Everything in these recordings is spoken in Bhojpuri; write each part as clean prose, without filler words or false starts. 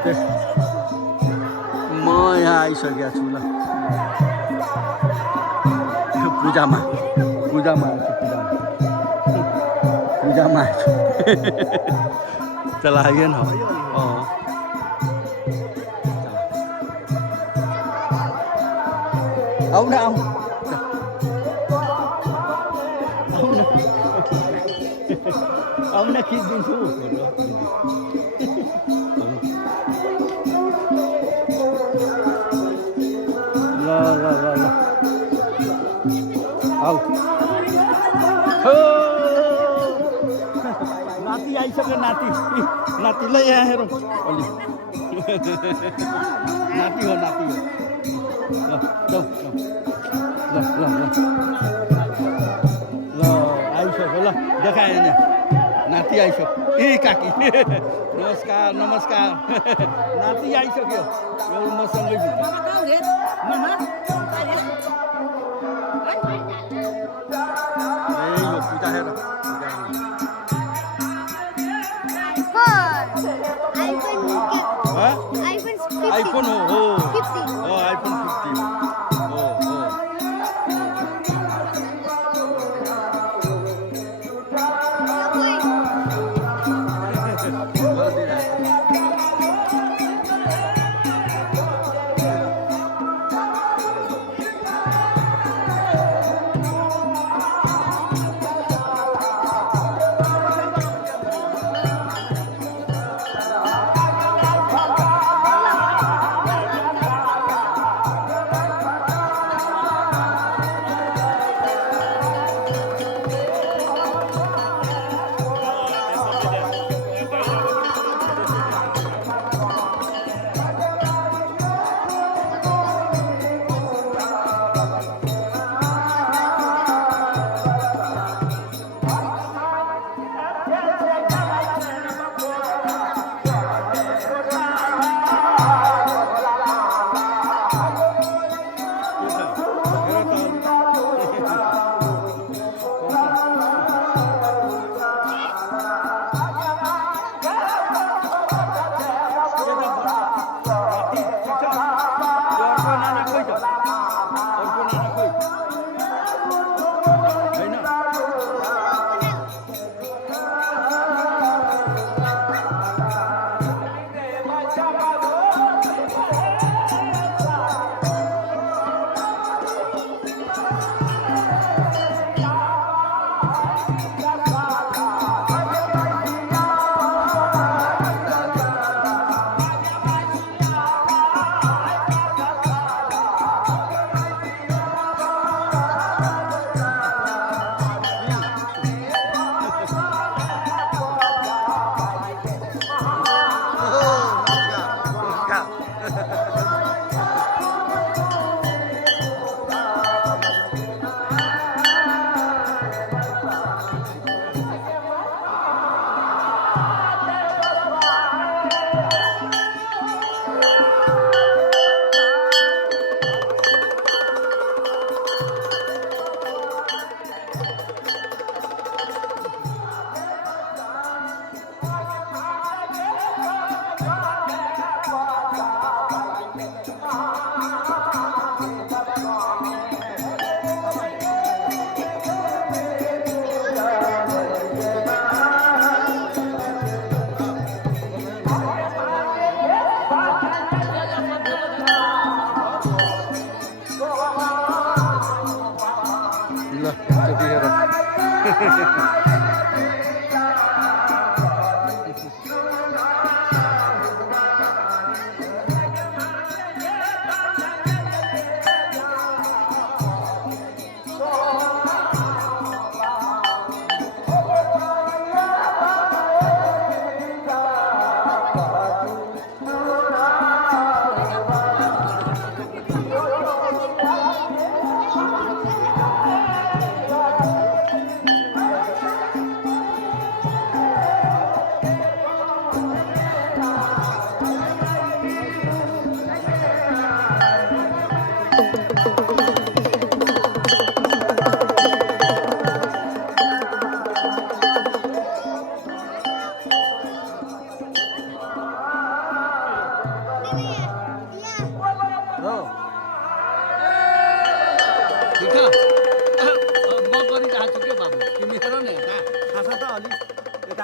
नमस्ते म यहाँ आइसकेको छु ल पूजामा पूजामा आएको छु पूजामा आएको छु चल आइए न आऊ न आऊ आऊ न आऊ न खिचिदिन्छु ल ल ल ल आऊ नाति आइसक्यो नाति नातिलाई यहाँ हेरौँ अलि नाति हो नाति हो ल जाऊ ल ल ल ल आइसक्यो ल देखाएँ नि नाति आइसक्यो ए काकी नमस्कार नमस्कार नाति आइसक्यो मसँगै पूजा हेर आइफोन हो आइफोन 15 हो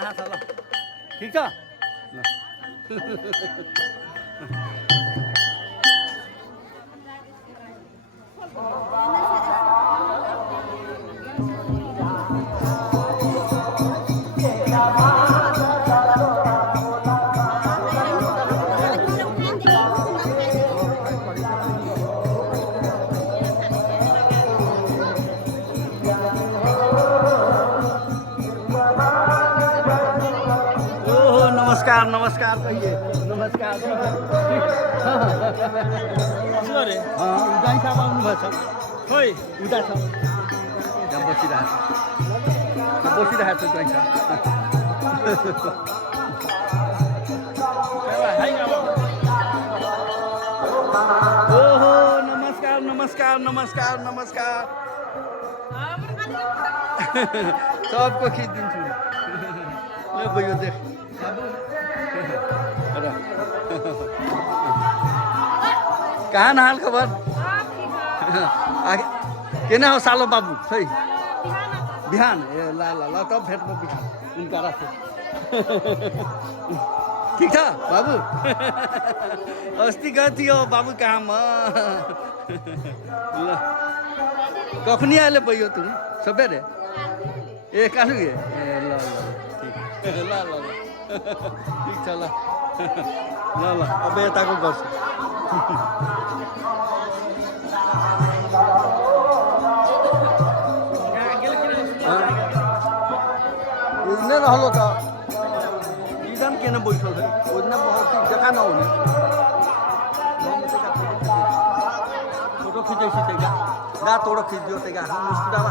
थाहा छ ल ठिक छ ल नमस्कार नमस्कार कहिए नमस्कार अरे उदाई साहब आउनुभएछ खोइ उता छ त्यहाँ बसिरहेको छ उदाई साहब ओहो नमस्कार नमस्कार नमस्कार नमस्कार सबको खिचिदिन्छु ल गयो देख कहाँ न हाल खबर के ना हो सालो बाबू खै बिहान ए ल ल ल तब भेट्नु बिहान उनका राख्छु ठिक छ बाबू अस्ति गएको थियो बाबू कहाँमा ल कखनी आले भयो तुम सबेरे ए कालु ए ल ल ठिक ल ल ल ठिक छ ल ल ल अब यताको गर्छु बुझ्नै रहलो त इजन किन बैठो छ बुझ्न बहुत देखा नहुने फोटो खिचेपछि त्यहाँ गा तोडो खिच्दियो त्यहाँ मुस्कुरावा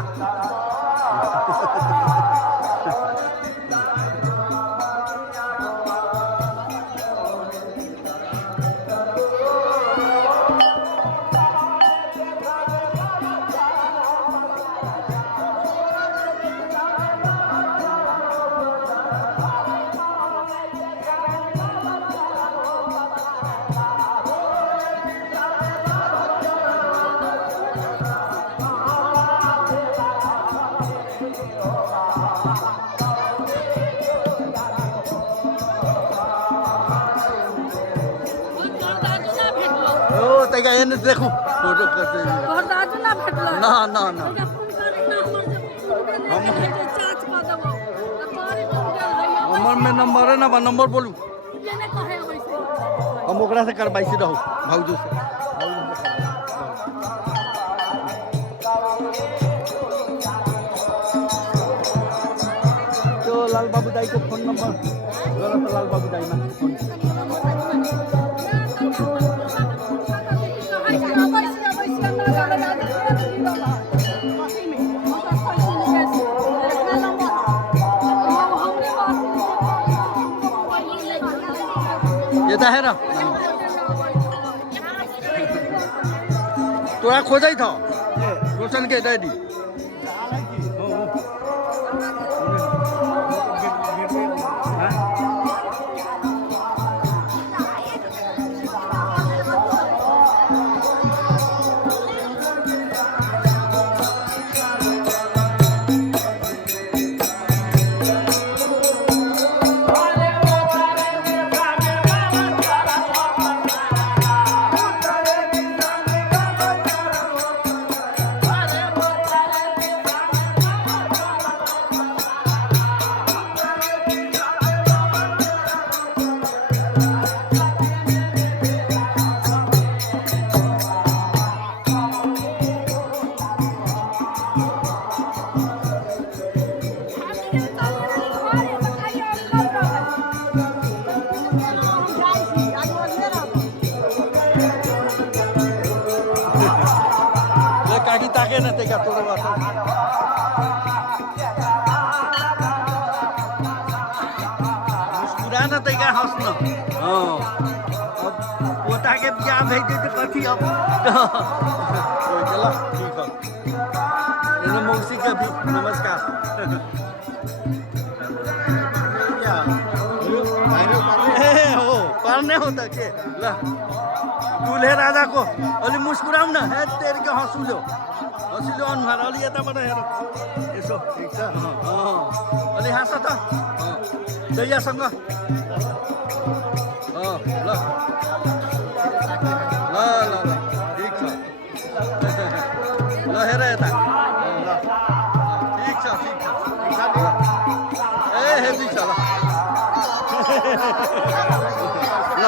तैका हेर्नु देखौँ फोटो न न न नंबर में नंबर है ना नंबर बोलूँ हम ओकरा से करवाइसी रहू भाउजू से तो लाल बाबू दाई को फोन नंबर गलत लाल बाबू दाई ना यता हेर तोरा खोजै छ रोशन के डैडी काकी ताके न तेका तोरो बाटो मुस्कुरा न तेका हँस्न अब पोता के बिहा भइदियो त कथी अब ल ठीक हो हेलो मौसी का भी नमस्कार हो पर्ने हो त के ल दुल्हे राजा को अलि मुस्कुराऊ न हे तेरी के हँसुल्यो अनुहार अलि यताबाट हेर यसो ठिक छ अलि हाँस त दैया सँग ल ल ल ल ल ठिक छ ल हेर यता ठिक छ ए हेभी छ ल ल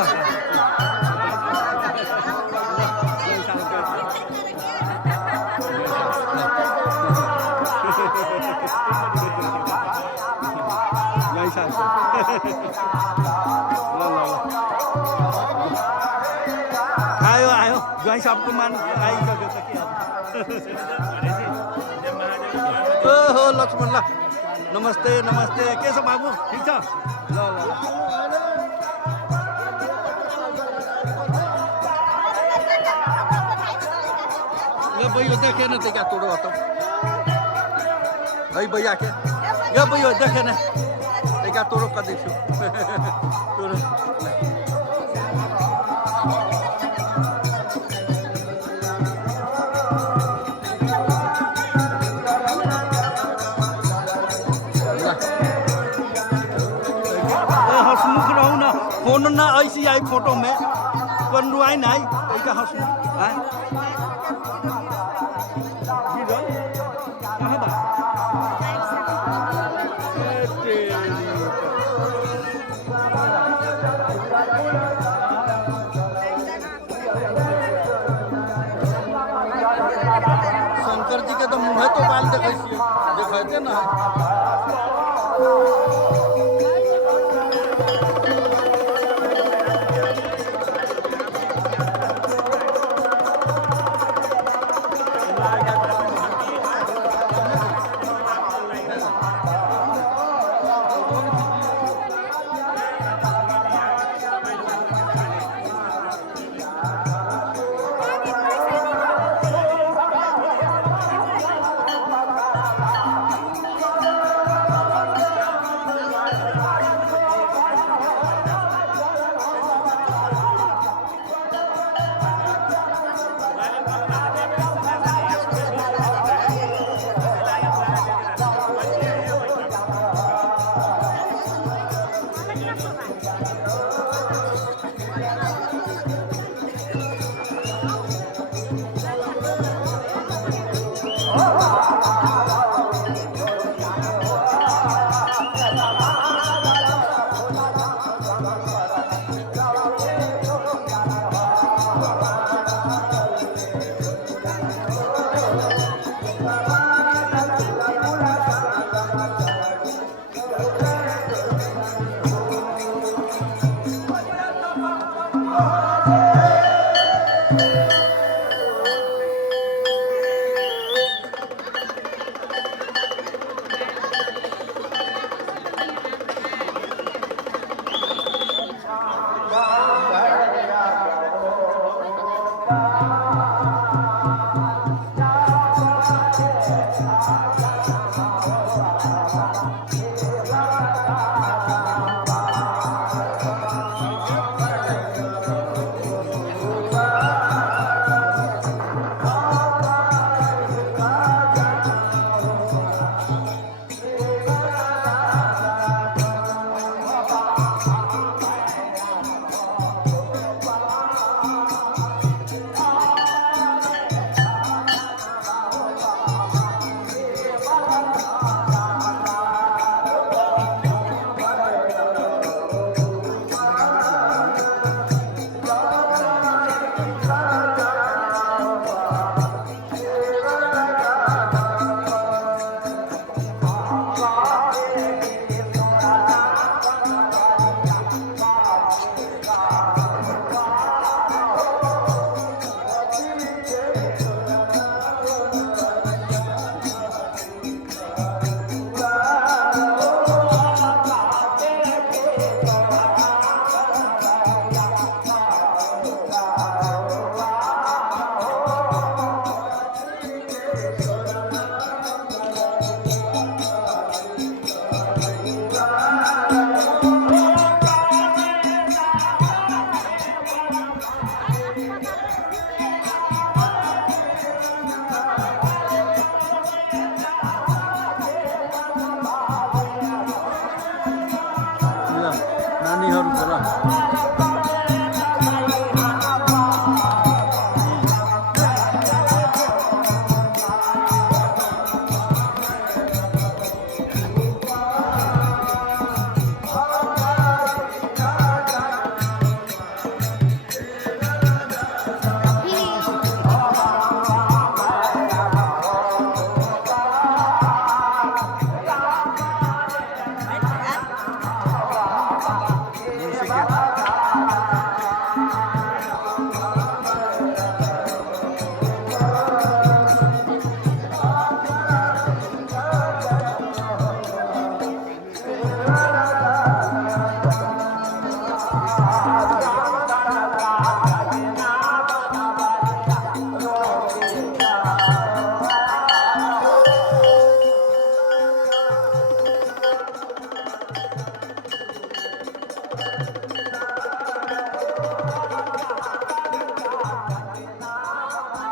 आयो आयो ज्वाइँ सबको मान आइसक्यो त के हो लक्ष्मण ल नमस्ते नमस्ते के छ बाबु ठिक छ ल ल ये भैया देखे न ते क्या तोड़ो तो भाई भैया के ये भैया देखे न ते क्या तोड़ो कर देशो तोड़ो हंसमुख रहू ना फोन ना ऐसी आई फोटो में कंडू आई ना आई का हंसमुख है शंकर जी के तो मुँह तो बाल देखे ना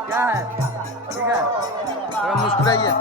क्या है ठीक है थोड़ा मुस्कुराइए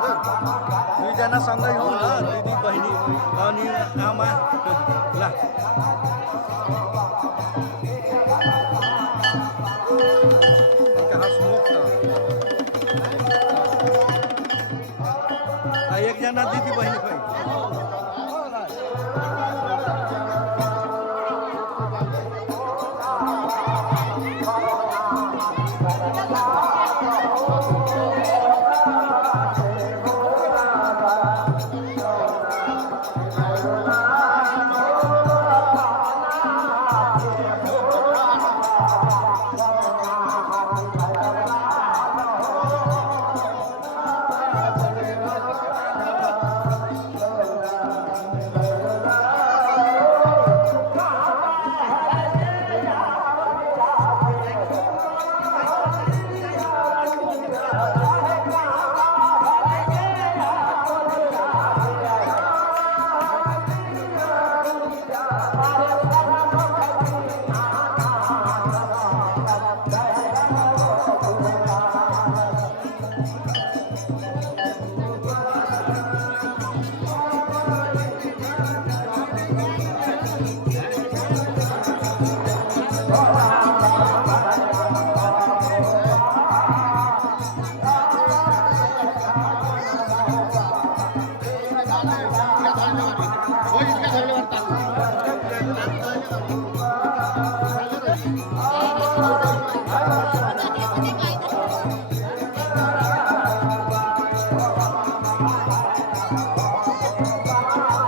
दुईजना सँगै हौ ल दिदी बहिनी अनि आमा ल एकजना दिदी बहिनी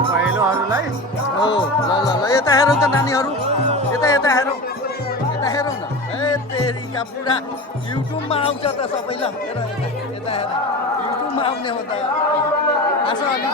खोइ हो ल ल ल यता हेरौँ त नानीहरू यता यता हेरौँ न ए तेरिका पुरा युट्युबमा आउँछ त सबै ल हेर यता हेर युट्युबमा आउने हो त आछ अलि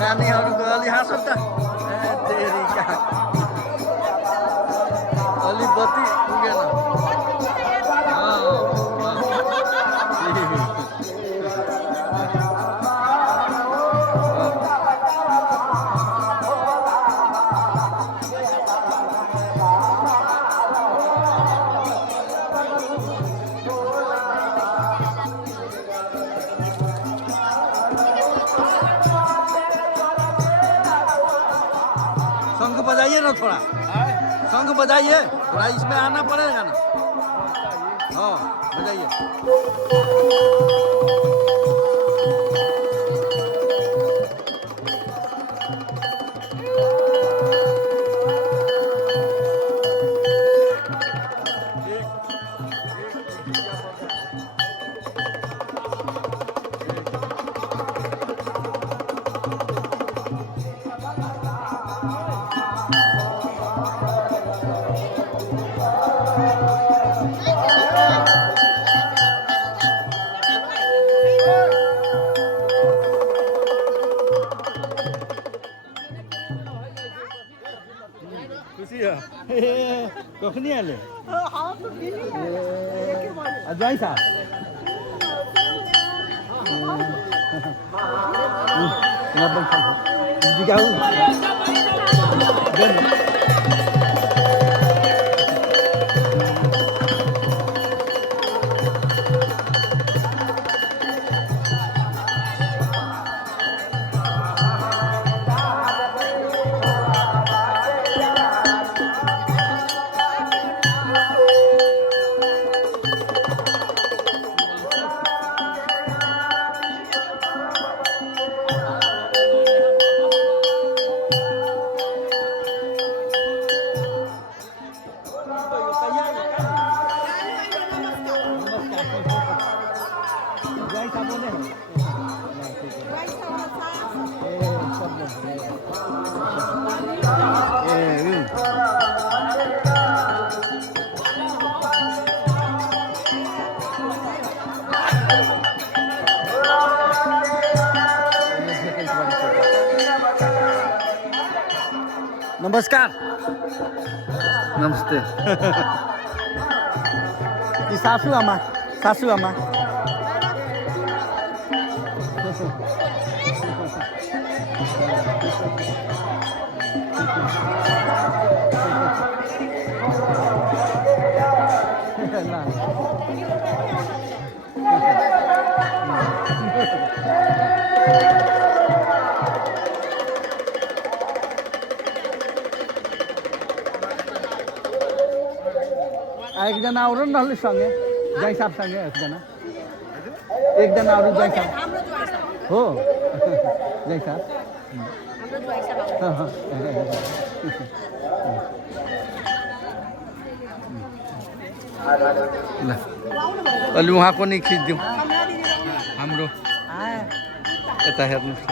नानीहरूको अलि हाँसो त तेरिका अलि बत्ती पुगेन शंख बजाइए ना थोड़ा शंख बजाइए थोड़ा इसमें आना पड़ेगा ना हाँ बजाइए खुशी है कखनी आले अजय साहब नमस्कार नमस्ते ये सासू आमा एकजना अरू नि रहले सँगै जय साहब सँगै एकजना अरू जय साहब हो जय साहब ल अलि उहाँको नि खिचिदिउँ हाम्रो यता हेर्नुहोस्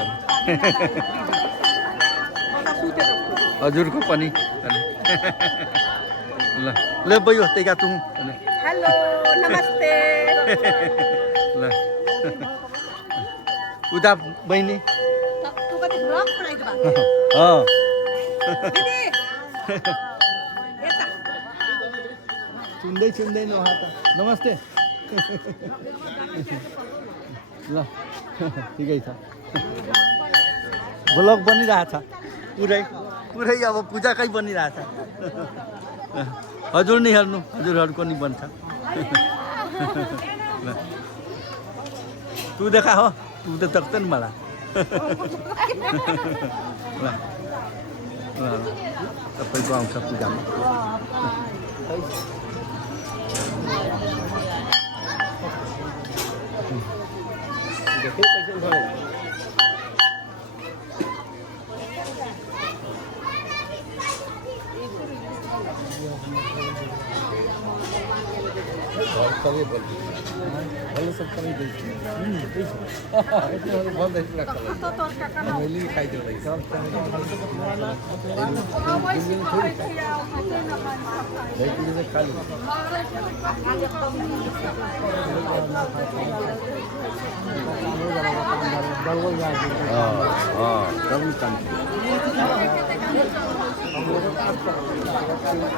हजुरको पनि ल ले बयो त्यही तुम हेलो नमस्ते ल उता बहिनी तू कति ब्लॉग बनाइद बा अँ दिदी यता सुन्दैन उहाँ त नमस्ते ल ठिकै छ ब्लग बनिरहेछ पुरै अब पूजाकै बनिरहेछ हजुर नि हेर्नु हजुरहरूको नि बन्छ ल तू देखा हो तू तर तकतं ना मला Tapos ko ang sapugan.